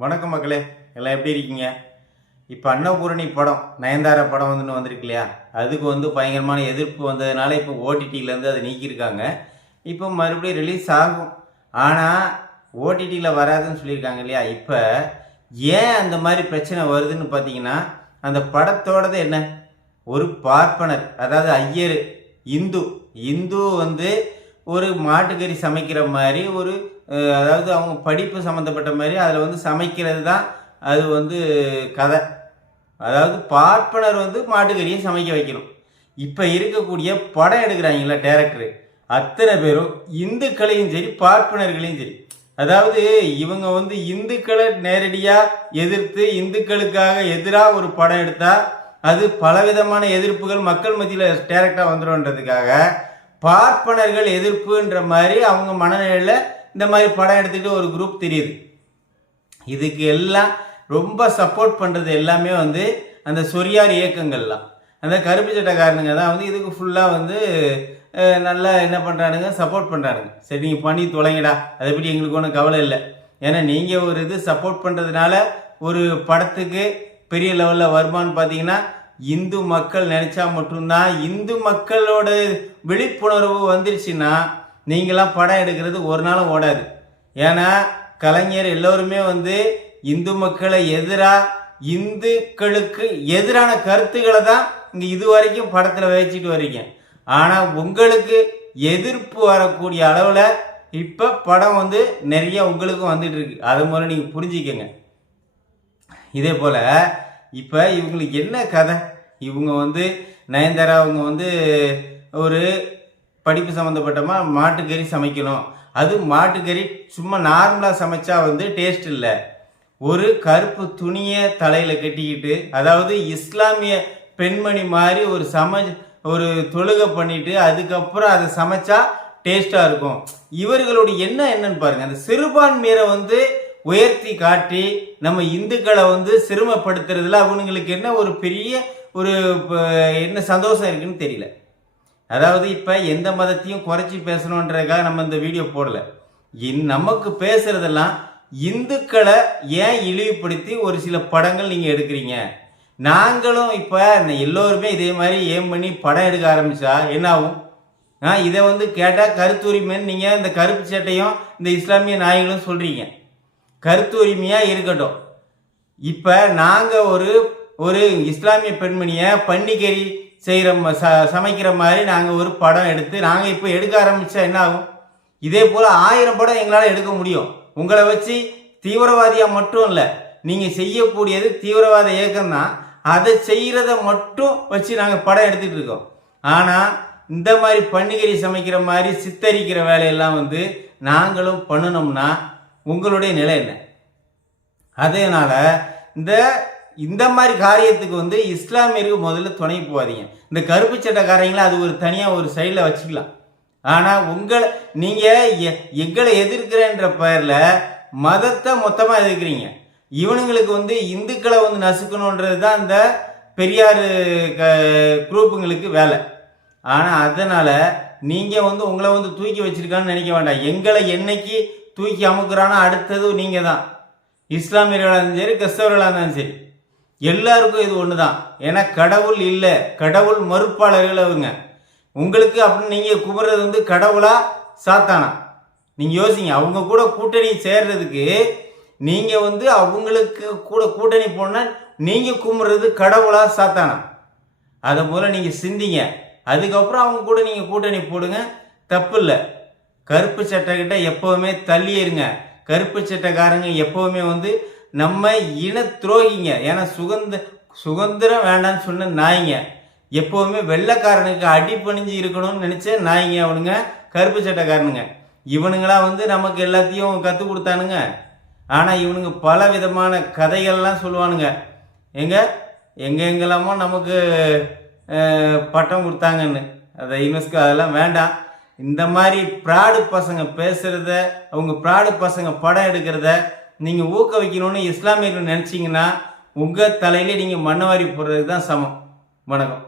வணக்கம் மக்களே, எல்லாம் எப்படி இருக்கீங்க? இப்போ அன்னபூரணி படம், நயன்தாரா படம் வந்திருக்கு இல்லையா? அதுக்கு பயங்கரமான எதிர்ப்பு வந்ததுனால இப்போ ஓடிடியிலேருந்து அதை நீக்கியிருக்காங்க. இப்போ மறுபடியும் ரிலீஸ் ஆகும். ஆனால் ஓடிடியில் வராதுன்னு சொல்லியிருக்காங்க இல்லையா? இப்போ ஏன் அந்த மாதிரி பிரச்சனை வருதுன்னு பார்த்தீங்கன்னா, அந்த படத்தோடது என்ன, ஒரு பார்ப்பனர், அதாவது ஐயர், இந்து ஒரு மாட்டுக்கறி சமைக்கிற மாதிரி அதாவது அவங்க படிப்பு சம்மந்தப்பட்ட மாதிரி அதில் சமைக்கிறது தான் அது கதை. அதாவது பார்ப்பனர் மாட்டுக்கறியை சமைக்க வைக்கணும். இப்போ இருக்கக்கூடிய படம் எடுக்கிறாங்களா டேரக்டரு, அத்தனை பேரும் இந்துக்களையும் சரி பார்ப்பனர்களையும் சரி, அதாவது இவங்க இந்துக்களை நேரடியாக எதிர்த்து இந்துக்களுக்காக எதிராக ஒரு படம் எடுத்தால் அது பலவிதமான எதிர்ப்புகள் மக்கள் மத்தியில் டேரக்டாக வந்துடும்ன்றதுக்காக பார்ப்பனர்கள் எதிர்ப்புன்ற மாதிரி அவங்க மனநிலையில் இந்த மாதிரி படம் எடுத்துக்கிட்டு ஒரு குரூப் தெரியுது. இதுக்கு எல்லாம் ரொம்ப சப்போர்ட் பண்ணுறது எல்லாமே அந்த சொரியார் இயக்கங்கள்லாம், அந்த கருப்பு சட்டக்காரனுங்க தான் இதுக்கு ஃபுல்லாக நல்லா என்ன பண்ணுறானுங்க, சப்போர்ட் பண்ணுறானுங்க. சரி, நீங்கள் பண்ணி தொலைங்கடா, அதை பற்றி எங்களுக்கு ஒன்றும் கவலை இல்லை. ஏன்னா நீங்கள் ஒரு சப்போர்ட் பண்ணுறதுனால ஒரு படத்துக்கு பெரிய லெவலில் வருமானு பார்த்தீங்கன்னா, இந்து மக்கள் நினச்சா மட்டும்தான். இந்து மக்களோட விழிப்புணர்வு வந்துருச்சுன்னா நீங்களாம் படம் எடுக்கிறது ஒரு நாளும் ஓடாது. ஏன்னா கலைஞர் எல்லோருமே இந்து மக்களை எதிராக, இந்துக்களுக்கு எதிரான கருத்துக்களை தான் இங்கே இது வரைக்கும் படத்தில் வச்சுட்டு வரீங்க. ஆனால் உங்களுக்கு எதிர்ப்பு வரக்கூடிய அளவில் இப்போ படம் நிறைய உங்களுக்கு வந்துட்டு இருக்கு. அது மூலம் நீங்கள் புரிஞ்சிக்கங்க. இதே போல் இப்போ இவங்களுக்கு என்ன கதை, இவங்க நயன்தாரா அவங்க ஒரு படிப்பு சம்மந்தப்பட்டமா மாட்டுக்கறி சமைக்கணும். அது மாட்டுக்கறி சும்மா நார்மலாக சமைச்சா டேஸ்ட் இல்லை. ஒரு கருப்பு துணியை தலையில் கட்டிக்கிட்டு, அதாவது இஸ்லாமிய பெண்மணி மாதிரி ஒரு தொழுகை பண்ணிட்டு அதுக்கப்புறம் அதை சமைச்சா டேஸ்டாக இருக்கும். இவர்களுடைய என்னன்னு பாருங்க, அந்த சிறுபான்மையரை உயர்த்தி காட்டி நம்ம இந்துக்களை சிறுமப்படுத்துறதுல அவங்களுக்கு என்ன ஒரு பெரிய என்ன சந்தோஷம் இருக்குன்னு தெரியல. அதாவது இப்போ எந்த மதத்தையும் குறைச்சி பேசணுன்றதுக்காக நம்ம இந்த வீடியோ போடலை. நமக்கு பேசுறதெல்லாம் இந்துக்களை ஏன் இழிவுபடுத்தி ஒரு சில படங்கள் நீங்கள் எடுக்கிறீங்க. நாங்களும் இப்போ எல்லோருமே இதே மாதிரி ஏம் பண்ணி படம் எடுக்க ஆரம்பித்தா என்ன ஆகும்? இதை கேட்டால் கருத்துரிமைன்னு நீங்கள் இந்த கருப்பு சட்டையும் இந்த இஸ்லாமிய நாய்களும் சொல்கிறீங்க. கருத்துரிமையாக இருக்கட்டும். இப்போ நாங்கள் ஒரு இஸ்லாமிய பெண்மணியை பன்னிக்கறி சமைக்கிற மாதிரி நாங்கள் ஒரு படம் எடுத்து நாங்கள் இப்போ எடுக்க ஆரம்பித்தா என்ன ஆகும்? இதே போல் 1000 படம் எங்களால் எடுக்க முடியும். உங்களை வச்சு தீவிரவாதியாக மட்டும் இல்லை, நீங்கள் செய்யக்கூடியது தீவிரவாத இயக்கம் தான். அதை செய்கிறத மட்டும் வச்சு நாங்கள் படம் எடுத்துகிட்டு இருக்கோம். ஆனால் இந்த மாதிரி பன்னிக்கறி சமைக்கிற மாதிரி சித்தரிக்கிற வேலையெல்லாம் நாங்களும் பண்ணணும்னா உங்களுடைய நிலை என்ன? அதனால இந்த மாதிரி காரியத்துக்கு இஸ்லாமியருக்கு முதல்ல துணை போகாதீங்க. இந்த கருப்பு சட்டக்காரங்களை அது ஒரு தனியாக ஒரு சைடில் வச்சுக்கலாம். ஆனால் எங்களை எதிர்க்கிறேன்ற பெயரில் மதத்தை மொத்தமாக எதிர்க்கிறீங்க. இவனுங்களுக்கு இந்துக்களை நசுக்கணுன்றது தான் இந்த பெரியார் குரூப்புங்களுக்கு வேலை. ஆனால் அதனால் நீங்கள் உங்களை தூக்கி வச்சிருக்கான்னு நினைக்க வேண்டாம். எங்களை என்னைக்கு தூக்கி அமுக்குறானோ அடுத்தது நீங்கள் தான். இஸ்லாமியர்களாக இருந்தாலும் சரி, கிறிஸ்தவர்களாக இருந்தாலும் சரி, எல்லாருக்கும் இது ஒன்று தான். ஏன்னா கடவுள் இல்லை, கடவுள் மறுப்பாளர்கள் அவங்க. உங்களுக்கு அப்படின்னு நீங்கள் கும்பிட்றது கடவுளா சாத்தானா? நீங்கள் யோசிங்க. அவங்க கூட கூட்டணி சேர்றதுக்கு நீங்கள் அவங்களுக்கு கூட கூட்டணி போனால் நீங்கள் கும்பிட்றது கடவுளா சாத்தானா? அதை போல் நீங்கள் சிந்திங்க. அதுக்கப்புறம் அவங்க கூட நீங்கள் கூட்டணி போடுங்க, தப்பு இல்லை. கருப்பு சட்டைக்கிட்ட எப்போவுமே தள்ளிடுங்க. கருப்பு சட்டைக்காரங்க எப்போவுமே நம்ம இன துரோகிங்க. ஏன்னா சுதந்திரம் வேண்டான்னு சொன்ன நாய்ங்க. எப்போவுமே வெள்ளைக்காரனுக்கு அடிப்பணிஞ்சு இருக்கணும்னு நினச்ச நாய்ங்க அவனுங்க, கருப்பு சட்டைக்காரனுங்க. இவனுங்களாம் நமக்கு எல்லாத்தையும் கற்றுக் கொடுத்தானுங்க. ஆனால் இவனுங்க பல விதமான கதைகள்லாம் சொல்லுவானுங்க. எங்கெல்லாமோ நமக்கு பட்டம் கொடுத்தாங்கன்னு. அதை யுனெஸ்கோ அதெல்லாம் வேண்டாம். இந்த மாதிரி ப்ராடு பசங்க பேசுகிறத, அவங்க ப்ராடு பசங்க படம் எடுக்கிறத நீங்கள் ஊக்குவிக்கணும்னு இஸ்லாமியர்கள் நினச்சிங்கன்னா உங்கள் தலையிலே நீங்கள் மண்ணவாரி போடுறதுக்கு தான் சமம். வணக்கம்.